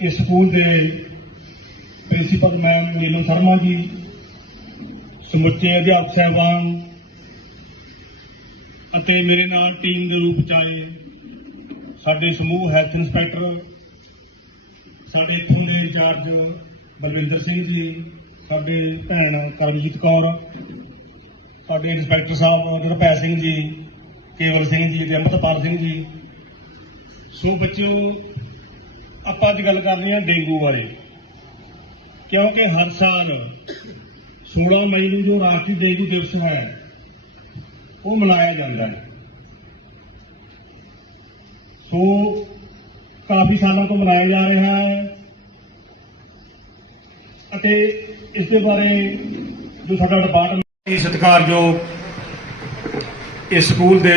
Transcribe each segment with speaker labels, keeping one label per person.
Speaker 1: ਇਸ ਸਕੂਲ ਦੇ principal ma'am Neelam Sharma ji, ਸਮੁੱਚੇ ਅਧਿਆਪਕ ਸਹਿਬਾਨ ਅਤੇ ਮੇਰੇ ਨਾਲ ਟੀਮ ਦੇ ਰੂਪ ਚ ਆਏ ਸਾਡੇ ਸਮੂਹ ਹੈਲਥ ਇੰਸਪੈਕਟਰ, ਸਾਡੇ ਇੱਥੋਂ ਦੇ ਇੰਚਾਰਜ ਬਲਵਿੰਦਰ ਸਿੰਘ ਜੀ, ਸਾਡੇ ਭੈਣ ਕਰਮਜੀਤ ਕੌਰ, ਸਾਡੇ ਇੰਸਪੈਕਟਰ ਸਾਹਿਬ ਗੁਰਪੈ ਸਿੰਘ ਜੀ, ਕੇਵਲ ਸਿੰਘ ਜੀ ਤੇ ਅਮਰਤਪਾਲ ਸਿੰਘ ਜੀ। ਸੋ ਬੱਚਿਓ ਆਪਾਂ ਅੱਜ ਗੱਲ ਕਰ ਰਹੇ ਹਾਂ ਡੇਂਗੂ ਬਾਰੇ। ਕਿਉਂਕਿ ਹਰ ਸਾਲ 16 ਮਈ ਨੂੰ ਜੋ ਰਾਸ਼ਟਰੀ ਡੇਂਗੂ ਦਿਵਸ ਹੈ, ਉਹ ਮਨਾਇਆ ਜਾਂਦਾ ਹੈ। ਸੋ ਕਾਫੀ ਸਾਲਾਂ ਤੋਂ ਮਨਾਇਆ ਜਾ ਰਿਹਾ ਹੈ ਅਤੇ ਇਸ ਦੇ ਬਾਰੇ ਜੋ ਸਾਡਾ ਡਿਪਾਰਟਮੈਂਟ ਸਤਿਕਾਰਯੋਗ ਇਸ ਸਕੂਲ ਦੇ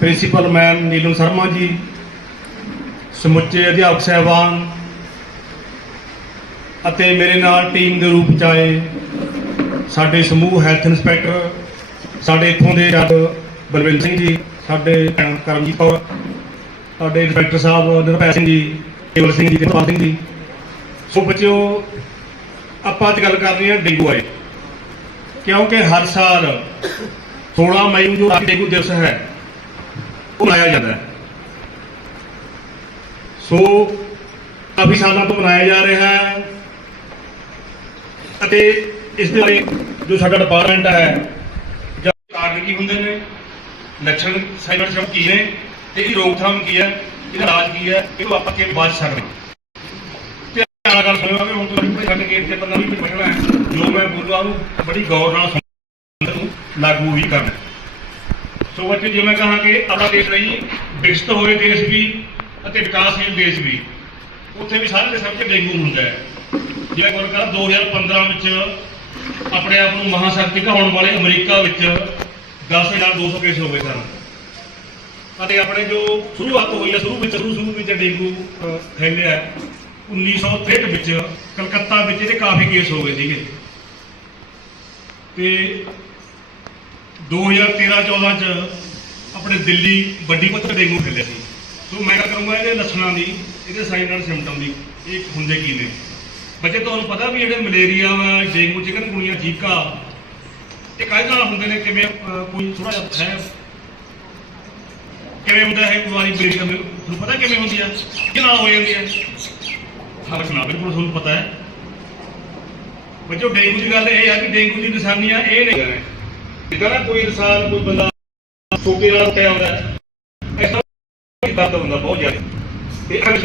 Speaker 1: ਪ੍ਰਿੰਸੀਪਲ ਮੈਮ ਨੀਲਮ ਸ਼ਰਮਾ ਜੀ ਸਮੁੱਚੇ ਅਧਿਆਪਕ ਸਹਿਬਾਨ ਅਤੇ ਮੇਰੇ ਨਾਲ ਟੀਮ ਦੇ ਰੂਪ ਚ ਆਏ ਸਾਡੇ ਸਮੂਹ ਹੈਲਥ ਇੰਸਪੈਕਟਰ, ਸਾਡੇ ਇੱਥੋਂ ਦੇ ਜੱਜ ਬਲਵਿੰਦਰ ਸਿੰਘ ਜੀ, ਸਾਡੇ ਭੈਣ ਕਰਮਜੀਤ ਕੌਰ, ਸਾਡੇ ਇੰਸਪੈਕਟਰ ਸਾਹਿਬ ਨਿਰਭੈ ਸਿੰਘ ਜੀ, ਕੇਵਲ ਸਿੰਘ ਜੀ ਤੇ ਸਿੰਘ ਜੀ। ਸੋ ਬੱਚਿਓ, ਆਪਾਂ ਅੱਜ ਗੱਲ ਕਰ ਰਹੇ ਹਾਂ ਡੇਂਗੂ ਬਾਰੇ। ਕਿਉਂਕਿ ਹਰ ਸਾਲ 16 ਮਈ ਨੂੰ ਜੋ ਰਾਸ਼ਟਰੀ ਡੇਂਗੂ ਦਿਵਸ ਹੈ, ਉਹ ਮਨਾਇਆ ਜਾਂਦਾ ਹੈ। ਸੋ ਕਾਫੀ ਸਾਲਾਂ ਤੋਂ ਮਨਾਇਆ ਜਾ ਰਿਹਾ ਹੈ ਅਤੇ ਇਸ ਦੇ ਬਾਰੇ ਜੋ ਸਾਡਾ ਡਿਪਾਰਟਮੈਂਟ ਹੈ, ਜਾਂ ਕਾਰਨ ਕੀ ਹੁੰਦੇ ਨੇ, ਲੱਛਣ ਸਾਈਬਰ ਸ਼ਬਦ ਕੀ ਨੇ, ਤੇ ਇਹਦੀ ਰੋਕਥਾਮ ਕੀ ਹੈ, ਇਹਦਾ ਇਲਾਜ ਕੀ ਹੈ ਇਹ ਆਪਾਂ ਕਿਵੇਂ ਬਚ ਸਕਦੇ ਹਾਂ। ਧਿਆਨ ਨਾਲ ਗੱਲ ਸੁਣਿਓ ਹੁਣ ਤੁਸੀਂ ਸਾਡੇ ਗੇਟ ਤੇ 15 ਮਿੰਟ ਬੈਠਣਾ ਹੈ, ਜੋ ਮੈਂ ਬੋਲੂਗਾ ਉਹਨੂੰ ਬੜੀ ਗੌਰ ਨਾਲ ਸੁਣਨਾ ਲਾਗੂ ਵੀ ਕਰਨਾ ਸੋ ਬੱਚੇ ਜਿਵੇਂ ਕਹਾਂ ਕਿ ਆਪਣਾ ਦੇਸ਼ ਨਹੀਂ ਵਿਕਸਿਤ ਹੋਏ ਦੇਸ਼ ਵੀ ਅਤੇ ਵਿਕਾਸਸ਼ੀਲ ਦੇਸ਼ ਵੀ। ਉੱਥੇ ਵੀ ਸਾਰੇ ਦੇਸ਼ਾਂ ਕੇ ਡੇਂਗੂ ਹੁੰਦਾ ਹੈ। ਜਿਵੇਂ ਗੱਲ ਕਰਾਂ 2015 ਵਿੱਚ ਆਪਣੇ ਆਪ ਨੂੰ ਮਹਾਸ਼ਕਤੀ ਕਹਾਉਣ ਵਾਲੇ ਅਮਰੀਕਾ ਵਿੱਚ 10200 ਕੇਸ ਹੋ ਗਏ ਸਨ। ਅਤੇ ਆਪਣੇ ਜੋ ਸ਼ੁਰੂਆਤ ਹੋਈ ਹੈ ਸ਼ੁਰੂ ਵਿੱਚ ਸ਼ੁਰੂ ਸ਼ੁਰੂ ਵਿੱਚ ਡੇਂਗੂ ਅਹ, ਫੈਲਿਆ ਹੈ, 1963 ਵਿੱਚ ਕਲਕੱਤਾ ਵਿੱਚ ਇਹਦੇ ਕਾਫੀ ਕੇਸ ਹੋ ਗਏ ਸੀਗੇ। ਤੇ 2013-14 ਚ ਆਪਣੇ ਦਿੱਲੀ ਵੱਡੀ ਪੱਧਰ ਤੇ ਡੇਂਗੂ ਫੈਲਿਆ ਸੀ। ਸੋ ਮੈਂ ਗੱਲ ਇਹਦੇ ਲੱਛਣਾਂ ਦੀ, ਇਹਦੇ ਸਾਈਨ ਐਂਡ ਸਿੰਪਟਮ ਦੀ, ਇਹ ਹੁੰਦੇ ਕੀ ਨੇ? ਬੱਚੇ, ਤੁਹਾਨੂੰ ਪਤਾ ਵੀ ਜਿਹੜੇ ਮਲੇਰੀਆ ਵਾ, ਡੇਂਗੂ ਚਿਕਨਗੁਨੀਆ ਜੀਕਾ, ਇਹ ਕਾਹਦੇ ਨਾਲ ਹੁੰਦੇ ਨੇ? ਕਿਵੇਂ ਕੋਈ ਥੋੜਾ ਜਿਹਾ ਹੈ? ਕਿਵੇਂ ਹੁੰਦਾ ਹੈ ਬਿਮਾਰੀ ਮਲੇਰੀਆ ਤੁਹਾਨੂੰ ਪਤਾ ਕਿਵੇਂ ਹੁੰਦੀ ਆ? ਕਿ ਨਾਲ ਹੋ ਜਾਂਦੀ ਹੈ ਹਾਂ ਸੁਣਾ ਬਿਲਕੁਲ ਤੁਹਾਨੂੰ ਪਤਾ ਹੈ। ਬੱਚੋ, ਡੇਂਗੂ ਦੀ ਗੱਲ ਇਹ ਆ ਕਿ ਡੇਂਗੂ ਦੀ ਨਿਸ਼ਾਨੀਆਂ ਇਹ ਨਹੀਂ ਜਿੱਦਾਂ ਨਾ ਕੋਈ ਇਨਸਾਨ, ਕੋਈ ਬੰਦਾ ਛੋਟੇ ਨਾਲ ਉੱਠਿਆ ਹੁੰਦਾ ਦਰਦ ਹੁੰਦਾ ਬਹੁਤ ਜ਼ਿਆਦਾ। ਇਹ